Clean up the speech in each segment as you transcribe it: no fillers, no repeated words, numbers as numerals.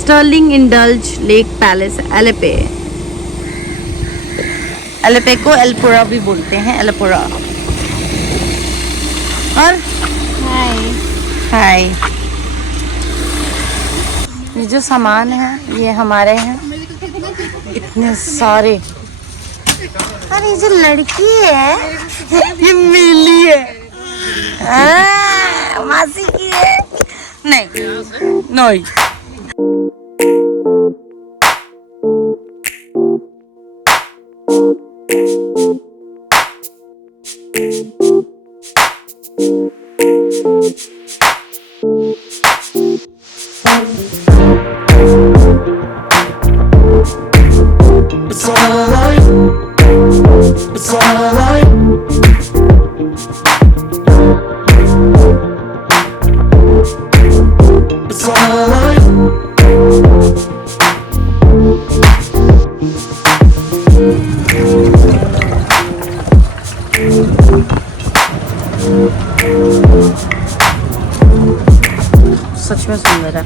Stirling indulge lake palace Alleppey. Alleppey को एलपुरा भी बोलते हैं, एलपुरा। और हाय। हाय, ये जो सामान है ये हमारे हैं, इतने सारे। अरे ये जो लड़की है ये मिली है, मासी की है। नहीं नहीं, It's alright. It's alright. It's alright. सच में सुंदर है।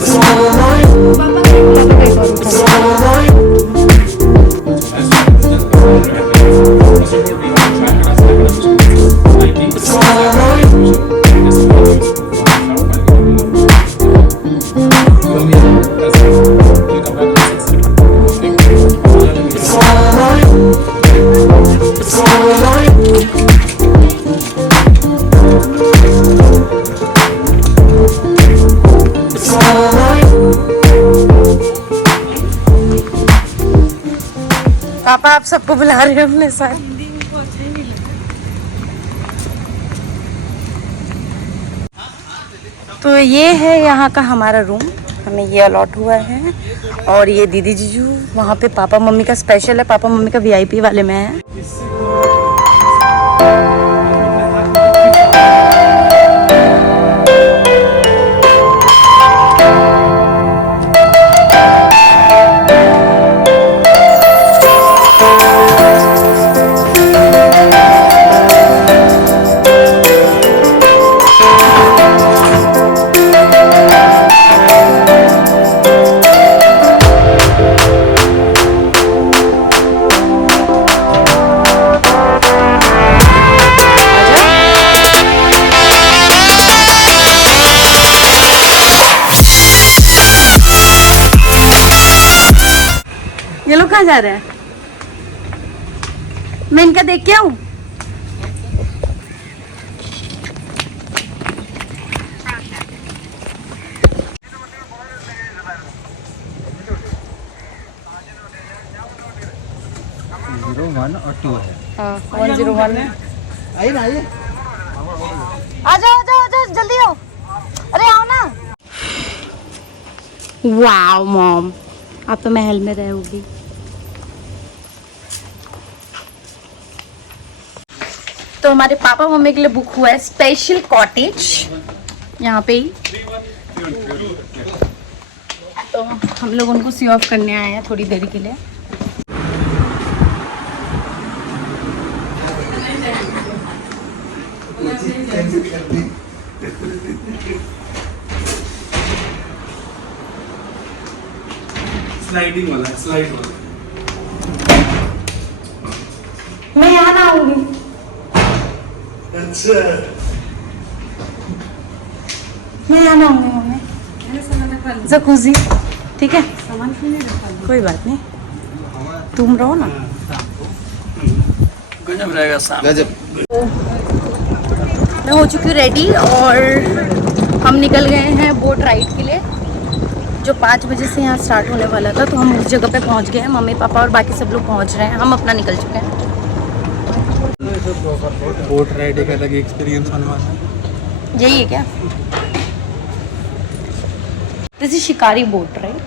It's alright. It's alright. It's alright. It's alright. It's alright. It's alright. पापा आप सबको बुला रहे हैं अपने साथ। तो ये है यहाँ का हमारा रूम, हमें ये अलॉट हुआ है। और ये दीदी जीजू वहाँ पे पापा मम्मी का स्पेशल है, पापा मम्मी का वीआईपी वाले में है। ये लोग कहाँ जा रहे हैं? मैं इनका देख के आऊँ? हाँ 101 है। आइए ना, आइए। आ जाओ जल्दी आओ। अरे आओ ना। वाओ मॉम, आप तो महल में रहोगी। तो हमारे पापा मम्मी के लिए बुक हुआ है स्पेशल कॉटेज यहाँ पे ही। तो हम लोग उनको सी ऑफ करने आए हैं थोड़ी देर के लिए। स्लाइडिंग वाला, स्लाइड वाला। मैं यहाँ ना आऊंगी। अच्छा, मैं यहाँ ना आऊंगी मम्मी। जकूजी, ठीक है, कोई बात नहीं, तुम रहो ना। गजब रहेगा शाम। गजब। मैं हो चुकी हूँ रेडी और हम निकल गए हैं बोट राइड के लिए, जो 5 बजे से यहाँ स्टार्ट होने वाला था। तो हम उस जगह पे पहुँच गए हैं, मम्मी पापा और बाकी सब लोग पहुँच रहे हैं, हम अपना निकल चुके हैं। बोट राइड एक अलग एक्सपीरियंस होने वाला है। यही है क्या? This is shikara boat right?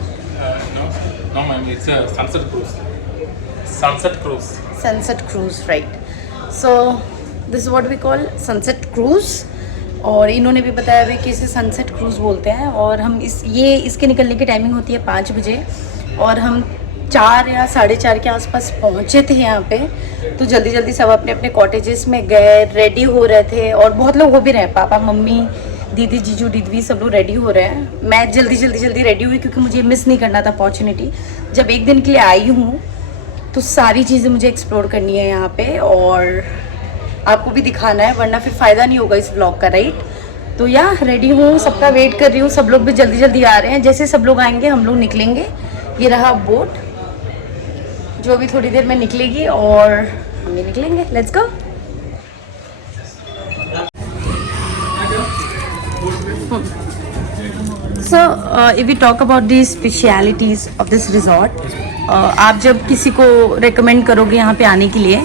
No, ma'am, it's a sunset cruise. Sunset cruise. Sunset cruise right. So this what we call sunset cruise. और इन्होंने भी बताया भी कि इसे सनसेट क्रूज़ बोलते हैं। और हम इसके निकलने की टाइमिंग होती है 5 बजे और हम 4 या 4:30 के आसपास पहुँचे थे यहाँ पे। तो जल्दी जल्दी सब अपने अपने कॉटेजेस में गए, रेडी हो रहे थे और बहुत लोग हो भी रहे हैं, पापा मम्मी दीदी जीजू दीदी सब लोग रेडी हो रहे हैं। मैं जल्दी रेडी हुई क्योंकि मुझे मिस नहीं करना था अपॉर्चुनिटी। जब एक दिन के लिए आई हूँ तो सारी चीज़ें मुझे एक्सप्लोर करनी है यहाँ पे और आपको भी दिखाना है, वरना फिर फ़ायदा नहीं होगा इस व्लॉग का, राइट। तो या रेडी हूँ, सबका वेट कर रही हूँ, सब लोग भी जल्दी जल्दी आ रहे हैं। जैसे सब लोग आएंगे हम लोग निकलेंगे। ये रहा बोट जो अभी थोड़ी देर में निकलेगी और हम भी निकलेंगे। Let's go. So if we talk about the specialities of this resort, आप जब किसी को रेकमेंड करोगे यहाँ पे आने के लिए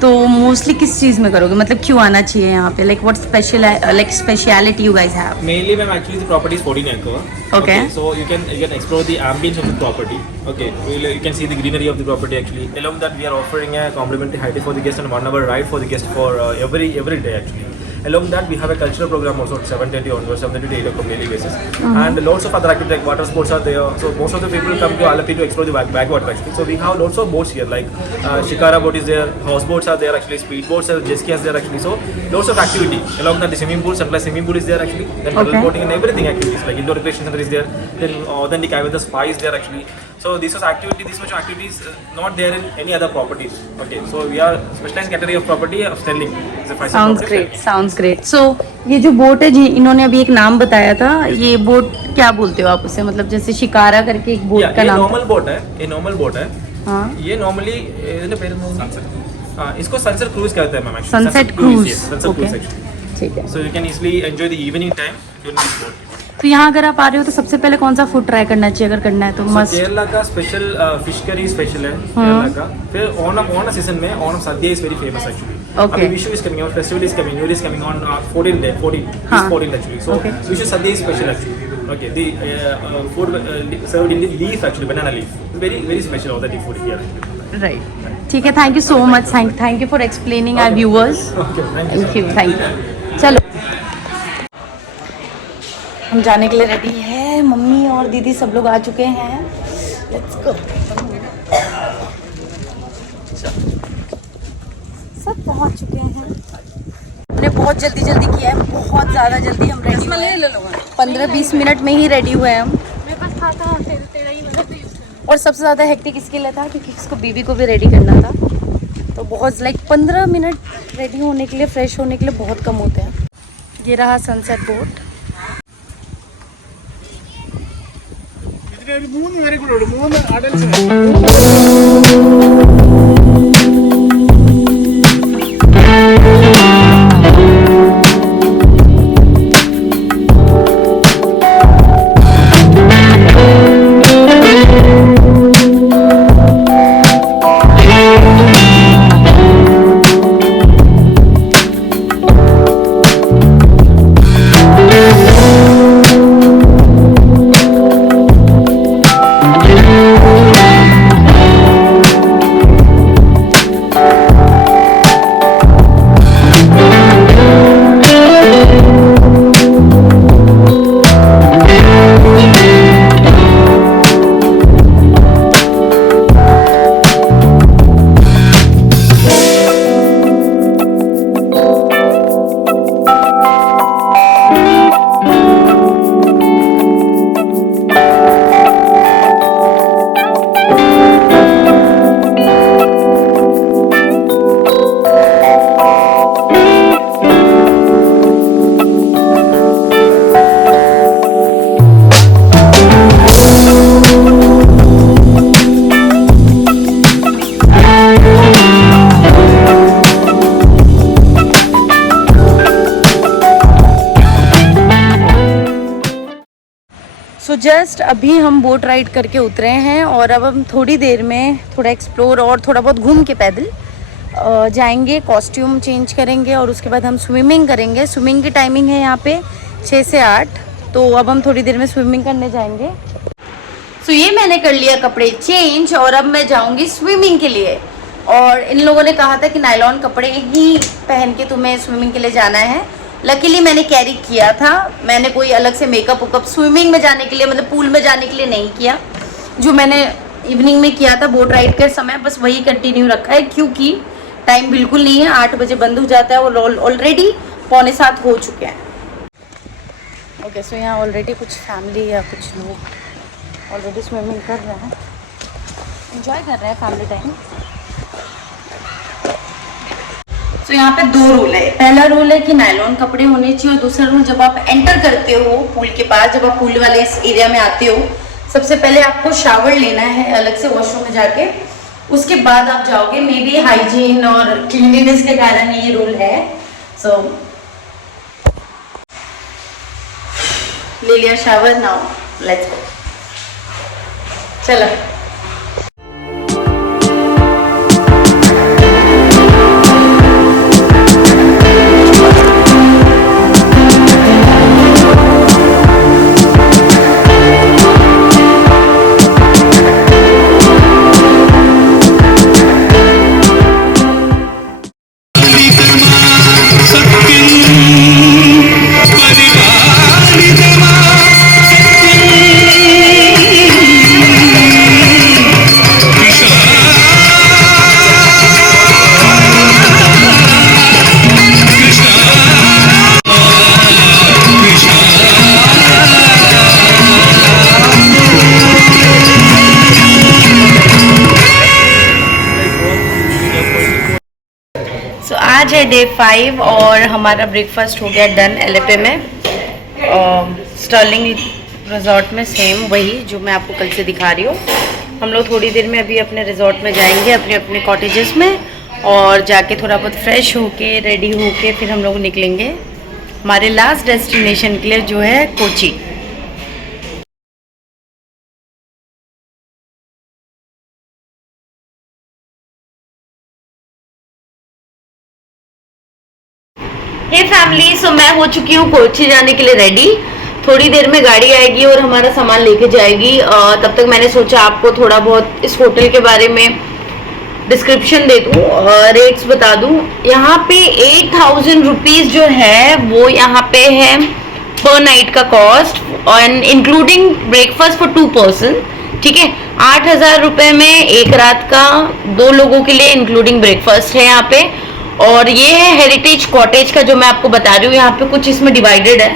तो मोस्टली किस चीज़ में करोगे, मतलब क्यों आना चाहिए यहाँ पे, like what special like speciality you guys have? Mainly, ma'am, actually the property is 14 acre. Okay. So you can explore the ambience of the property. Okay. You can see the greenery of the property actually. Along that, we are offering a complimentary high tea for the guest and 1 hour ride for the guest for every day actually. Along that, we have a cultural program also at 7:30 onwards, 7:30 to 8 o'clock daily basis. And lots of other activities like water sports are there. So most of the people come to Alapi to explore the backwater actually. So we have lots of boats here like shikara boat is there, house boats are there actually, speed boats are, jet skis are there actually. So lots of activity. Along that, the swimming pool, centralized swimming pool is there actually. Then paddle boating and everything activities like indoor recreation center is there. Then the Kaivalya spa is there actually. So this much activities not there in any other properties. Okay, so we are specialized category of property of Sterling. It's a 5-star sounds property. Great, sounds great. So ये जो boat है जी, इन्होंने अभी एक नाम बताया था, ये बोट क्या बोलते हो आप उसे, मतलब जैसे शिकारा करके एक बोट का ये नाम नॉर्मल बोट है, ये नॉर्मल बोट है। हाँ, ये नॉर्मली इसको सनसेट क्रूज कहते हैं ma'am. Sunset cruise. Sunset okay, cruise ठीक है। So you can easily enjoy the evening time during this boat. तो यहाँ अगर आप आ रहे हो तो सबसे पहले कौन सा फूड ट्राई करना चाहिए अगर करना है तो? मस्त केरला का स्पेशल फिश करी स्पेशल है केरला का। फिर ओणम सीजन में Onam sadya is very famous actually. Okay. अभी Vishu is coming on, festival is coming, new year is coming on 14 actually. So Vishu sadya is special actually. Okay, the food served in the leaf actually, banana leaf, very very special of the food here. Right, ठीक है। Thank you so much, thank you for explaining our viewers. Thank you. चलो हम जाने के लिए ready है, mummy और दीदी सब लोग आ चुके हैं। Let's go. सब पहुंच चुके हैं। हमने बहुत जल्दी किया है, बहुत ज़्यादा जल्दी हम रेडी हुए हैं। 15-20 मिनट में ही रेडी हुए हैं हम। और सबसे ज़्यादा हेक्टिक इसके लिए था क्योंकि इसको बीबी को भी रेडी करना था। तो बहुत लाइक 15 मिनट रेडी होने के लिए, फ्रेश होने के लिए बहुत कम होते हैं। ये रहा सनसेट बोट। सो जस्ट अभी हम बोट राइड करके उतरे हैं और अब हम थोड़ी देर में थोड़ा एक्सप्लोर और थोड़ा बहुत घूम के पैदल जाएंगे, कॉस्ट्यूम चेंज करेंगे और उसके बाद हम स्विमिंग करेंगे। स्विमिंग की टाइमिंग है यहाँ पे 6 से 8, तो अब हम थोड़ी देर में स्विमिंग करने जाएंगे। सो ये मैंने कर लिया कपड़े चेंज और अब मैं जाऊँगी स्विमिंग के लिए। और इन लोगों ने कहा था कि नायलॉन कपड़े ही पहन के तुम्हें स्विमिंग के लिए जाना है। लकीली मैंने कैरी किया था, मैंने कोई अलग से मेकअप वेकअप स्विमिंग में जाने के लिए, मतलब पूल में जाने के लिए नहीं किया। जो मैंने इवनिंग में किया था बोट राइड के समय, बस वही कंटिन्यू रखा है, क्योंकि टाइम बिल्कुल नहीं है, 8 बजे बंद हो जाता है और ऑलरेडी 6:45 हो चुके हैं। ओके, सो यहाँ ऑलरेडी कुछ फैमिली या कुछ लोग ऑलरेडी स्विमिंग कर रहे हैं, एंजॉय कर रहे हैं फैमिली टाइम। तो यहाँ पे 2 रूल है। पहला रूल है कि नायलॉन कपड़े होने चाहिए, और दूसरा रूल, जब आप एंटर करते हो पूल के पास, जब आप पूल वाले इस एरिया में आते हो, सबसे पहले आपको शावर लेना है अलग से वॉशरूम में जाके, उसके बाद आप जाओगे। मे बी हाइजीन और क्लीनलीनेस के कारण ये रूल है। सो ले लिया शावर, नाउ लेट्स गो, चलो। आज है डे 5 और हमारा ब्रेकफास्ट हो गया डन LFA में, स्टर्लिंग रिजॉर्ट में, सेम वही जो मैं आपको कल से दिखा रही हूँ। हम लोग थोड़ी देर में अभी अपने रिजॉर्ट में जाएंगे, अपने अपने कॉटेजेस में, और जाके थोड़ा बहुत फ्रेश होके रेडी होके फिर हम लोग निकलेंगे हमारे लास्ट डेस्टिनेशन के लिए, जो है कोची। हे फैमिली, सो मैं हो चुकी हूँ कोची जाने के लिए रेडी। थोड़ी देर में गाड़ी आएगी और हमारा सामान लेके जाएगी। तब तक मैंने सोचा आपको थोड़ा बहुत इस होटल के बारे में डिस्क्रिप्शन दे दूँ, रेट्स बता दूँ। यहाँ पे 8,000 रुपीज़ जो है वो यहाँ पे है पर नाइट का कॉस्ट, और इंक्लूडिंग ब्रेकफास्ट फॉर 2 पर्सन। ठीक है, 8,000 रुपये में एक रात का 2 लोगों के लिए इंक्लूडिंग ब्रेकफास्ट है यहाँ पे। और ये है हेरिटेज कॉटेज का, जो मैं आपको बता रही हूँ। यहाँ पे कुछ इसमें डिवाइडेड है।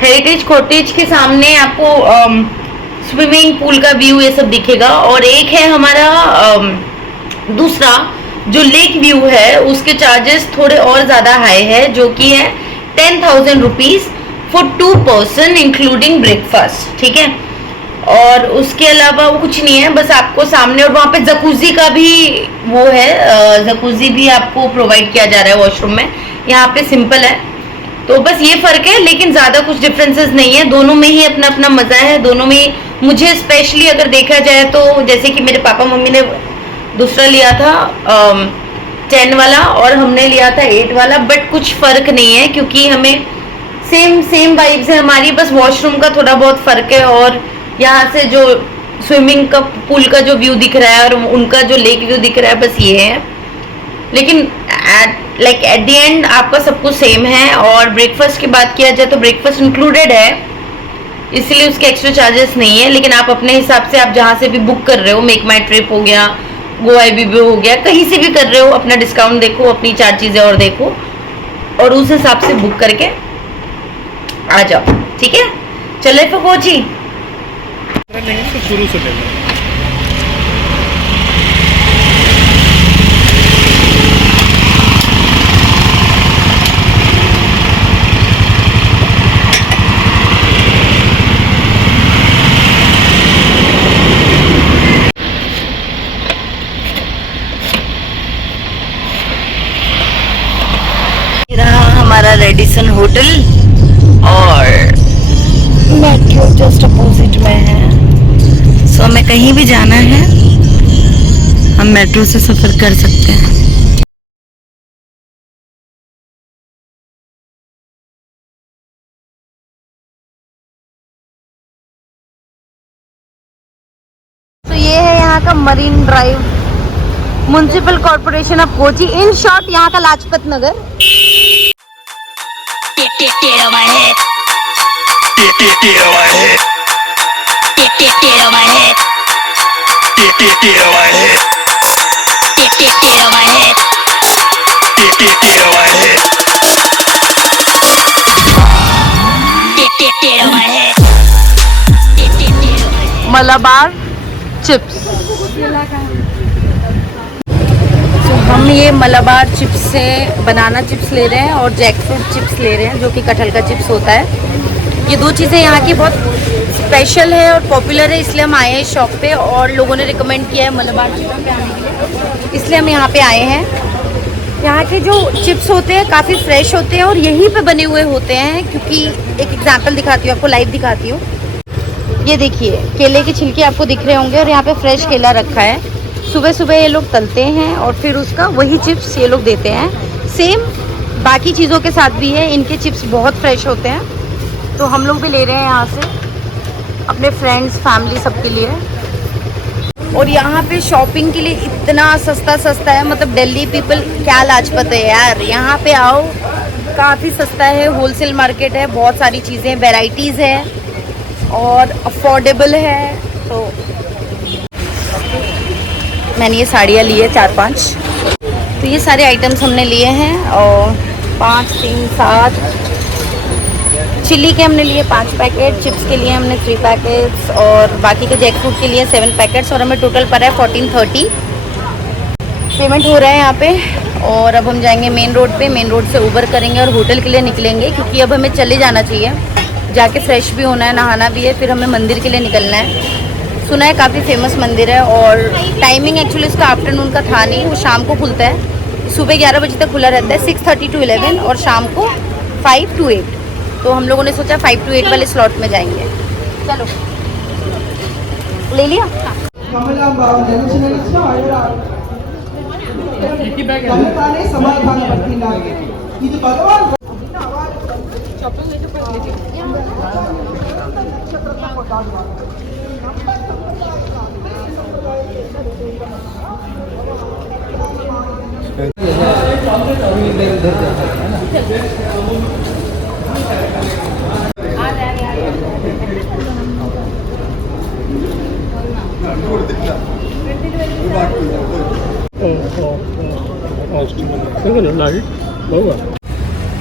हेरिटेज कॉटेज के सामने आपको स्विमिंग पूल का व्यू ये सब दिखेगा, और एक है हमारा दूसरा जो लेक व्यू है, उसके चार्जेस थोड़े और ज़्यादा हाई है, जो कि है 10,000 rupees for 2 person including breakfast. ठीक है, और उसके अलावा वो कुछ नहीं है, बस आपको सामने, और वहाँ पे जकूजी का भी वो है, जकूजी भी आपको प्रोवाइड किया जा रहा है वॉशरूम में। यहाँ पे सिंपल है, तो बस ये फ़र्क है, लेकिन ज़्यादा कुछ डिफरेंसेस नहीं है। दोनों में ही अपना अपना मज़ा है, दोनों में। मुझे स्पेशली अगर देखा जाए तो, जैसे कि मेरे पापा मम्मी ने दूसरा लिया था 10 वाला, और हमने लिया था 8 वाला, बट कुछ फ़र्क नहीं है, क्योंकि हमें सेम वाइब्स है हमारी, बस वॉशरूम का थोड़ा बहुत फ़र्क है, और यहाँ से जो स्विमिंग का पूल का जो व्यू दिख रहा है और उनका जो लेक व्यू दिख रहा है, बस ये है। लेकिन एट द एंड आपका सब कुछ सेम है। और ब्रेकफास्ट की बात किया जाए तो ब्रेकफास्ट इंक्लूडेड है, इसलिए उसके एक्स्ट्रा चार्जेस नहीं है। लेकिन आप अपने हिसाब से, आप जहाँ से भी बुक कर रहे हो, मेक माई ट्रिप हो गया, गोवा IBB हो गया, कहीं से भी कर रहे हो, अपना डिस्काउंट देखो, अपनी 4 चीज़ें और देखो, और उस हिसाब से बुक करके आ जाओ। ठीक है, चले फिर कोची। लेंगे तो शुरू से लेंगे। रहा हमारा रेडिसन होटल, और मेट्रो जस्ट अपोजिट में है। सो हमें कहीं भी जाना है, हम मेट्रो से सफ़र कर सकते हैं। तो ये है यहाँ का marine drive municipal corporation of Kochi, in short यहाँ का लाजपत नगर। मलाबार चिप्स। तो हम ये मलाबार चिप्स से बनाना चिप्स ले रहे हैं और जैकफ्रूट चिप्स ले रहे हैं, जो कि कटहल का चिप्स होता है। ये दो चीज़ें यहाँ की बहुत स्पेशल है और पॉपुलर है, इसलिए हम आए हैं शॉप पे और लोगों ने रिकमेंड किया है मलाबार चिप्स पे आने के लिए, इसलिए हम यहाँ पे आए हैं। यहाँ के जो चिप्स होते हैं काफ़ी फ्रेश होते हैं और यहीं पे बने हुए होते हैं, क्योंकि एक एग्जांपल दिखाती हूँ आपको, लाइव दिखाती हूँ। ये देखिए केले के छिलके आपको दिख रहे होंगे और यहाँ पे फ्रेश केला रखा है। सुबह सुबह ये लोग तलते हैं और फिर उसका वही चिप्स ये लोग देते हैं। सेम बाकी चीज़ों के साथ भी है, इनके चिप्स बहुत फ्रेश होते हैं। तो हम लोग भी ले रहे हैं यहाँ से अपने फ्रेंड्स फैमिली सबके लिए। और यहाँ पे शॉपिंग के लिए इतना सस्ता सस्ता है, मतलब दिल्ली पीपल क्या लाजपत है यार, यहाँ पे आओ काफ़ी सस्ता है, होलसेल मार्केट है, बहुत सारी चीज़ें वैरायटीज़ है और अफोर्डेबल है। तो मैंने ये साड़ियाँ ली है 4-5, तो ये सारे आइटम्स हमने लिए हैं और 5, 3, 7 चिल्ली के हमने लिए 5 पैकेट, चिप्स के लिए हमने 3 पैकेट्स और बाकी के जैकफ्रूट के लिए 7 पैकेट्स और हमें टोटल पड़ा है 1430। पेमेंट हो रहा है यहाँ पे और अब हम जाएंगे मेन रोड पे, मेन रोड से उबर करेंगे और होटल के लिए निकलेंगे, क्योंकि अब हमें चले जाना चाहिए, जाके फ्रेश भी होना है, नहाना भी है, फिर हमें मंदिर के लिए निकलना है। सुना है काफ़ी फेमस मंदिर है और टाइमिंग एक्चुअली उसका आफ्टरनून का था नहीं, वो शाम को खुलता है, सुबह 11 बजे तक खुला रहता है, 6:30 to 11 और शाम को 5 to 8। तो हम लोगों ने सोचा 5 to 8 वाले स्लॉट में जाएंगे। चलो ले लिया।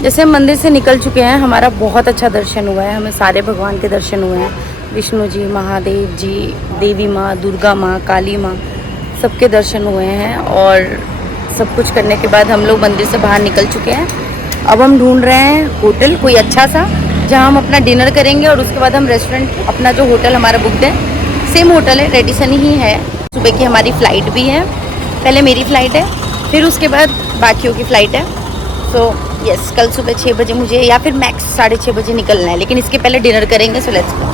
जैसे हम मंदिर से निकल चुके हैं, हमारा बहुत अच्छा दर्शन हुआ है, हमें सारे भगवान के दर्शन हुए हैं, विष्णु जी, महादेव जी, देवी माँ, दुर्गा माँ, काली माँ, सबके दर्शन हुए हैं। और सब कुछ करने के बाद हम लोग मंदिर से बाहर निकल चुके हैं। अब हम ढूंढ रहे हैं होटल कोई अच्छा सा, जहाँ हम अपना डिनर करेंगे और उसके बाद हम रेस्टोरेंट, अपना जो होटल हमारा बुकड है, सेम होटल है, रेडिसन ही है। सुबह की हमारी फ़्लाइट भी है, पहले मेरी फ़्लाइट है, फिर उसके बाद बाकियों की फ़्लाइट है। सो यस, कल सुबह 6 बजे मुझे या फिर मैक्स 6:30 बजे निकलना है, लेकिन इसके पहले डिनर करेंगे। So let's go.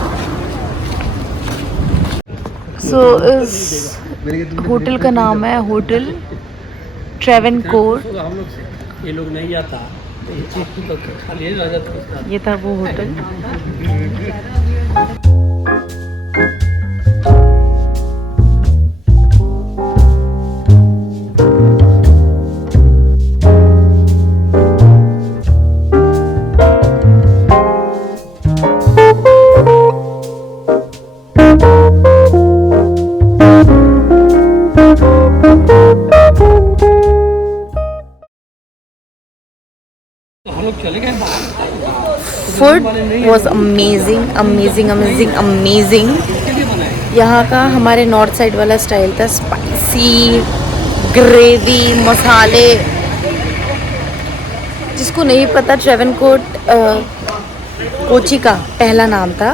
सो इस होटल का नाम है होटल ट्रेवेनकोर। ये लोग नहीं जाता, ये चीज तो खाली रह जाता। ये था वो होटल। हम लोग चले गए बाहर। Food was amazing amazing amazing amazing. यहाँ का हमारे नॉर्थ साइड वाला स्टाइल था, स्पाइसी ग्रेवी मसाले। जिसको नहीं पता, ट्रेवेनकोर कोची का पहला नाम था,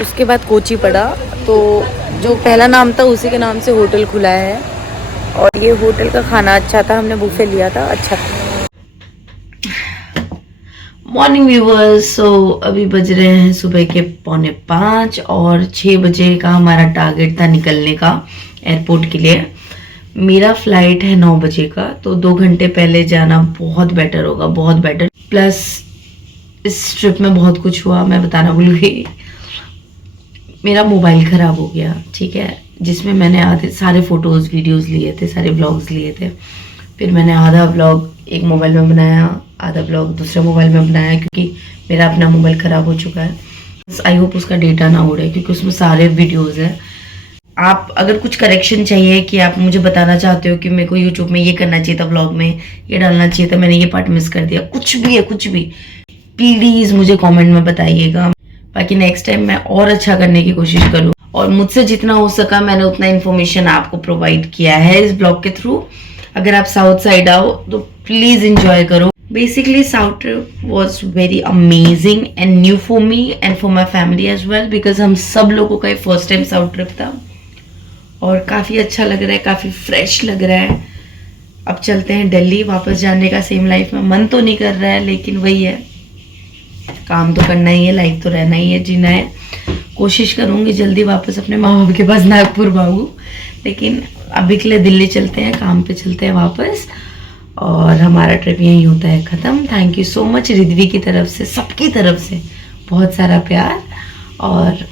उसके बाद कोची पड़ा, तो जो पहला नाम था उसी के नाम से होटल खुला है। और ये होटल का खाना अच्छा था, हमने बुफे लिया था, अच्छा था। मॉर्निंग व्यूवर्स, सो अभी बज रहे हैं सुबह के 4:45 और 6 बजे का हमारा टारगेट था निकलने का एयरपोर्ट के लिए। मेरा फ्लाइट है 9 बजे का, तो 2 घंटे पहले जाना बहुत बेटर होगा, बहुत बेटर। प्लस इस ट्रिप में बहुत कुछ हुआ, मैं बताना भूल गई। मेरा मोबाइल ख़राब हो गया, ठीक है, जिसमें मैंने आधे सारे फ़ोटोज़ वीडियोज़ लिए थे, सारे व्लॉग्स लिए थे। फिर मैंने आधा व्लॉग एक मोबाइल में बनाया, आधा व्लॉग दूसरे मोबाइल में बनाया, क्योंकि मेरा अपना मोबाइल ख़राब हो चुका है। आई होप उसका डेटा ना उड़े, क्योंकि उसमें सारे वीडियोज़ हैं। आप अगर कुछ करेक्शन चाहिए कि आप मुझे बताना चाहते हो कि मेरे को यूट्यूब में ये करना चाहिए था, व्लॉग में ये डालना चाहिए था, मैंने ये पार्ट मिस कर दिया, कुछ भी है, कुछ भी, प्लीज़ मुझे कमेंट में बताइएगा। बाकी नेक्स्ट टाइम मैं और अच्छा करने की कोशिश करूँ, और मुझसे जितना हो सका मैंने उतना इन्फॉर्मेशन आपको प्रोवाइड किया है इस ब्लॉग के थ्रू। अगर आप साउथ साइड आओ तो प्लीज़ इंजॉय करो। Basically south trip was very amazing and new for me and for my family as well, because हम सब लोगों का फर्स्ट टाइम साउथ ट्रिप था, और काफ़ी अच्छा लग रहा है, काफ़ी फ्रेश लग रहा है। अब चलते हैं दिल्ली, वापस जाने का सेम लाइफ में मन तो नहीं कर रहा है, लेकिन वही है, काम तो करना ही है, लाइफ तो रहना ही है, जीना है। कोशिश करूँगी जल्दी वापस अपने माँ बाप के पास नागपुर भागूँ, लेकिन अभी के लिए दिल्ली चलते हैं, काम पे चलते हैं वापस, और हमारा ट्रिप यहीं होता है ख़त्म। Thank you so much Riddhi की तरफ से, सबकी तरफ से बहुत सारा प्यार, और